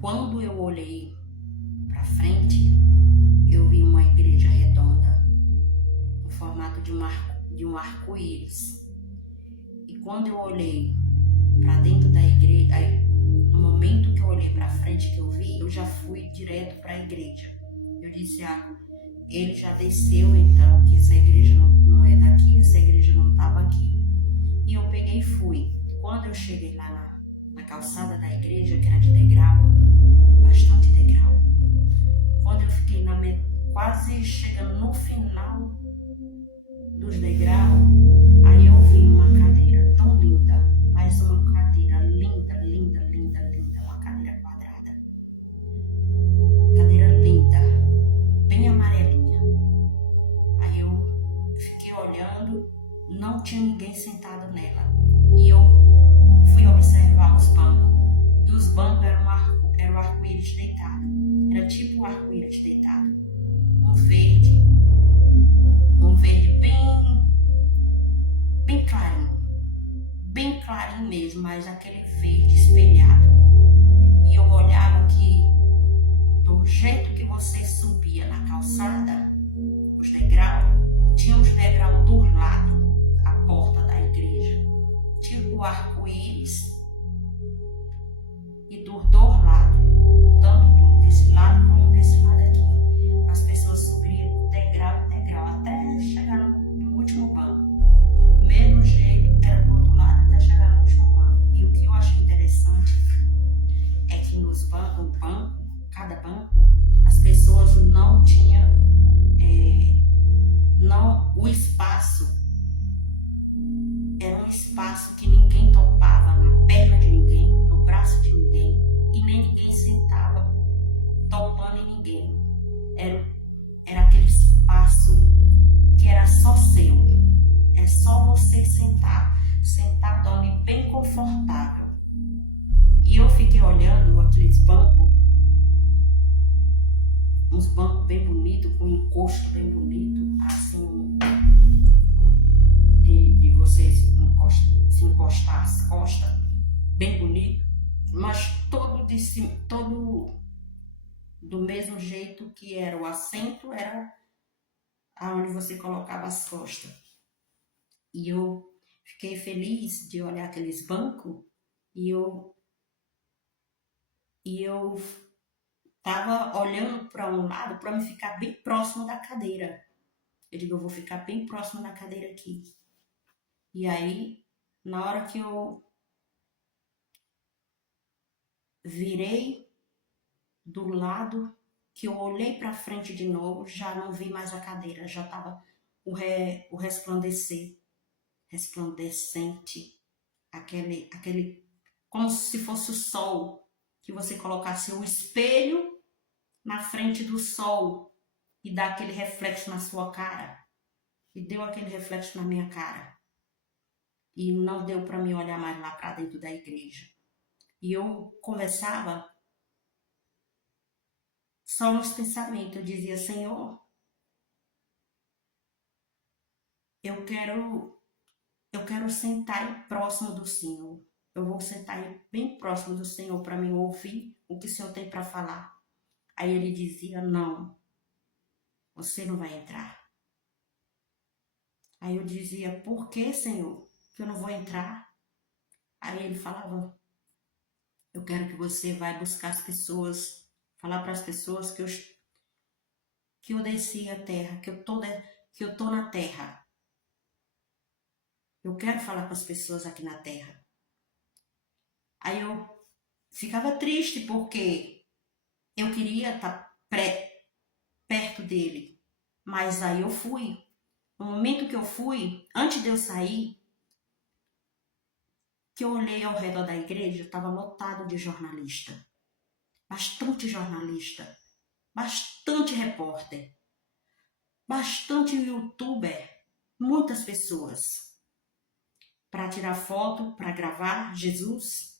Quando eu olhei para frente, eu vi uma igreja redonda, no formato de um arco-íris. E quando eu olhei para dentro da igreja, no momento que eu olhei para frente que eu vi, eu já fui direto para a igreja. Eu disse, ele já desceu, então, que essa igreja não é daqui, essa igreja não estava aqui. E eu peguei e fui. Quando eu cheguei lá na calçada da igreja, que era de degrau, bastante degrau, quando eu fiquei quase chegando no final dos degraus, aí eu vi uma cadeira tão linda, mas uma cadeira linda, linda, linda, linda, uma cadeira quadrada, cadeira linda, bem amarelinha. Aí eu fiquei olhando, não tinha ninguém sentado nela, e eu fui observar os bancos, e os bancos eram o arco-íris deitado, era tipo o arco-íris deitado, um verde bem clarinho mesmo, mas aquele verde espelhado. E eu olhava que do jeito que você subia na calçada, os degraus, tinha os degraus do lado, a porta da igreja, tipo o arco-íris, e dos dois lados, tanto desse lado como desse lado aqui. As pessoas subiam degrau em degrau até chegar no último banco. Do mesmo jeito era do outro lado até chegar no último banco. E o que eu achei interessante é que nos bancos, cada banco, as pessoas não tinham o espaço. Era um espaço que ninguém topava na perna de ninguém, no braço de ninguém, e nem ninguém sentava topando em ninguém. Era aquele espaço que era só seu. É só você sentar, dormir bem confortável. E eu fiquei olhando aqueles bancos, uns bancos bem bonitos, com um encosto bem bonito, assim, de você se encostar as costas, bem bonito, mas todo do mesmo jeito que era o assento, era aonde você colocava as costas. E eu fiquei feliz de olhar aqueles bancos e eu estava olhando para um lado para me ficar bem próximo da cadeira. Eu digo, eu vou ficar bem próximo da cadeira aqui. E aí, na hora que eu virei do lado, que eu olhei para frente de novo, já não vi mais a cadeira, já estava o resplandecente, aquele como se fosse o sol, que você colocasse um espelho na frente do sol e dá aquele reflexo na sua cara. E deu aquele reflexo na minha cara. E não deu para mim olhar mais lá para dentro da igreja. E eu conversava só nos pensamentos. Eu dizia, Senhor, eu quero sentar próximo do Senhor. Eu vou sentar bem próximo do Senhor para mim ouvir o que o Senhor tem para falar. Aí ele dizia, não, você não vai entrar. Aí eu dizia, por que, Senhor, que eu não vou entrar? Aí ele falava, eu quero que você vá buscar as pessoas, falar para as pessoas que eu desci a terra, que eu tô na terra. Eu quero falar com as pessoas aqui na terra. Aí eu ficava triste porque eu queria estar perto dele. Mas aí eu fui. No momento que eu fui, antes de eu sair, que eu olhei ao redor da igreja, estava lotado de jornalista. Bastante jornalista. Bastante repórter. Bastante youtuber. Muitas pessoas. Para tirar foto, para gravar Jesus.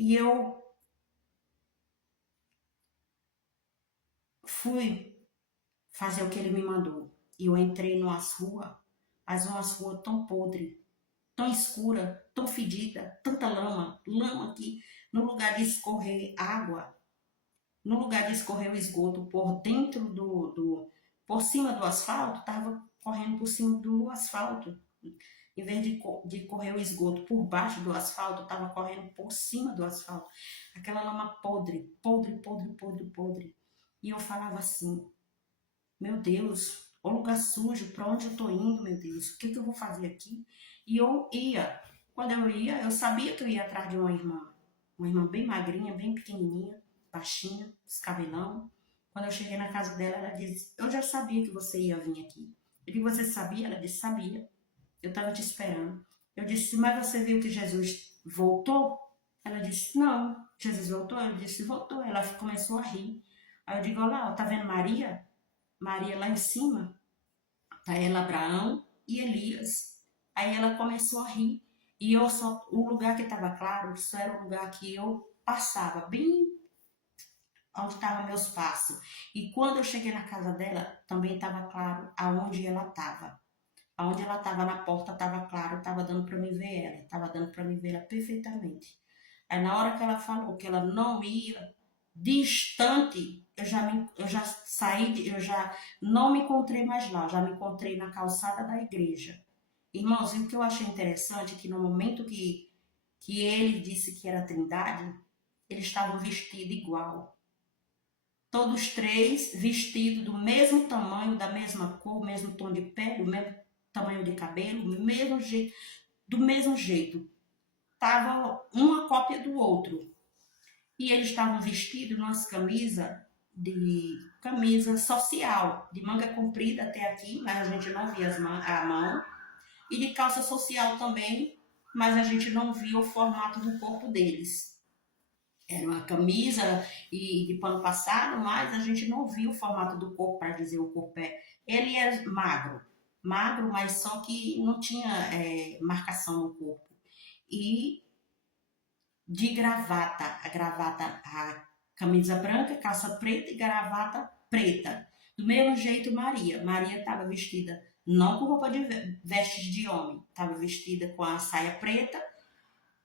E eu fui fazer o que ele me mandou. E eu entrei numas ruas, mas umas ruas tão podres, tão escura, tão fedida, tanta lama, lama que no lugar de escorrer água, no lugar de escorrer o esgoto por dentro por cima do asfalto, estava correndo por cima do asfalto. Em vez de correr o esgoto por baixo do asfalto, estava correndo por cima do asfalto. Aquela lama podre, podre, podre, podre, podre. E eu falava assim, meu Deus, o lugar sujo, para onde eu estou indo, meu Deus? O que eu vou fazer aqui? E eu ia. Quando eu ia, eu sabia que eu ia atrás de uma irmã bem magrinha, bem pequenininha, baixinha, descabelão. Quando eu cheguei na casa dela, ela disse, eu já sabia que você ia vir aqui. Eu disse, você sabia? Ela disse, sabia. Eu estava te esperando. Eu disse, mas você viu que Jesus voltou? Ela disse, não. Jesus voltou? Eu disse, voltou. Ela começou a rir. Aí eu digo, olha lá, tá vendo Maria? Maria lá em cima. Tá ela, Abraão e Elias. Aí ela começou a rir. E o lugar que estava claro, só era o lugar que eu passava, bem onde estavam meus passos. E quando eu cheguei na casa dela, também estava claro aonde ela estava. Aonde ela estava na porta estava claro, estava dando para me ver ela, estava dando para me ver ela perfeitamente. Aí na hora que ela falou que ela não ia, distante, eu já saí, eu já não me encontrei mais lá, já me encontrei na calçada da igreja. Irmãos, e o que eu achei interessante é que no momento que ele disse que era Trindade, eles estavam vestidos igual. Todos três vestidos do mesmo tamanho, da mesma cor, mesmo tom de pele, o mesmo tamanho de cabelo, mesmo jeito, do mesmo jeito. Tava uma cópia do outro. E eles estavam vestidos nas camisa social, de manga comprida até aqui, mas a gente não via a mão, e de calça social também, mas a gente não via o formato do corpo deles. Era uma camisa e de pano passado, mas a gente não via o formato do corpo para dizer o corpo é. Ele é magro, magro, mas só que não tinha marcação no corpo. E de gravata, a camisa branca, calça preta e gravata preta. Do mesmo jeito Maria. Maria estava vestida não com roupa de vestes de homem, estava vestida com a saia preta,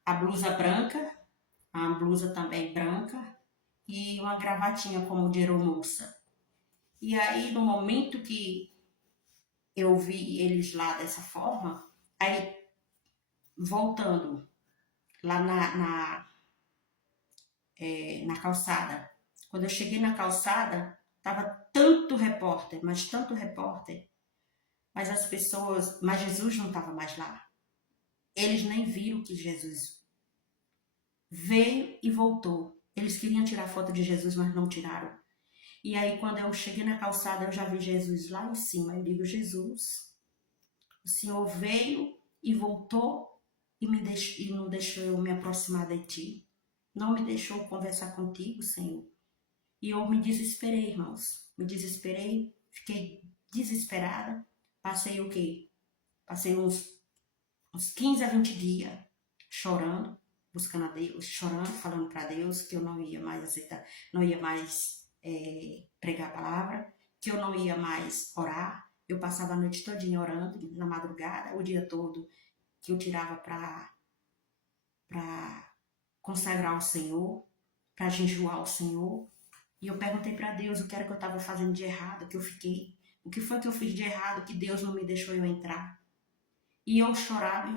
a blusa branca, a blusa também branca e uma gravatinha como de aeromoça. E aí, no momento que eu vi eles lá dessa forma, aí voltando lá na calçada, quando eu cheguei na calçada, tava tanto repórter, mas as pessoas, mas Jesus não estava mais lá. Eles nem viram que Jesus veio e voltou. Eles queriam tirar foto de Jesus, mas não tiraram. E aí, quando eu cheguei na calçada, eu já vi Jesus lá em cima. Eu digo, Jesus, o Senhor veio e voltou e não deixou eu me aproximar de Ti. Não me deixou conversar contigo, Senhor. E eu me desesperei, irmãos. Me desesperei, fiquei desesperada. Passei o quê? Passei uns 15 a 20 dias chorando, buscando a Deus, chorando, falando para Deus que eu não ia mais aceitar, não ia mais pregar a palavra, que eu não ia mais orar. Eu passava a noite todinha orando, na madrugada, o dia todo, que eu tirava para consagrar ao Senhor, para jejuar ao Senhor. E eu perguntei para Deus o que era que eu estava fazendo de errado, que eu fiquei, o que foi que eu fiz de errado, que Deus não me deixou eu entrar. E eu chorava,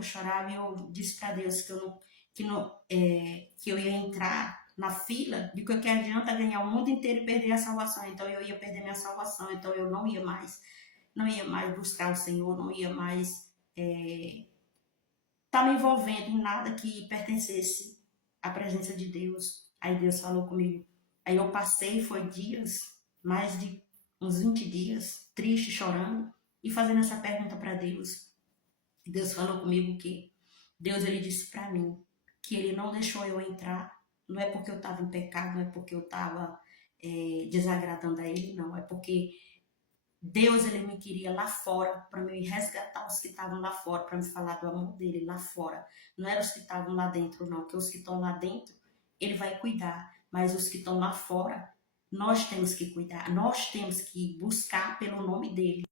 e eu disse para Deus que eu ia entrar na fila, de que adianta ganhar o mundo inteiro e perder a salvação. Então eu ia perder minha salvação, então eu não ia mais buscar o Senhor, não ia mais tá me envolvendo em nada que pertencesse à presença de Deus. Aí Deus falou comigo. Aí eu passei, foi dias, mais de uns 20 dias, triste, chorando, e fazendo essa pergunta para Deus. E Deus falou comigo que Deus, ele disse para mim que ele não deixou eu entrar, não é porque eu estava em pecado, não é porque eu estava desagradando a ele, não, é porque Deus, ele me queria lá fora para me resgatar os que estavam lá fora, para me falar do amor dele lá fora. Não eram os que estavam lá dentro, não, porque os que estão lá dentro, ele vai cuidar, mas os que estão lá fora, nós temos que cuidar, nós temos que buscar pelo nome dele.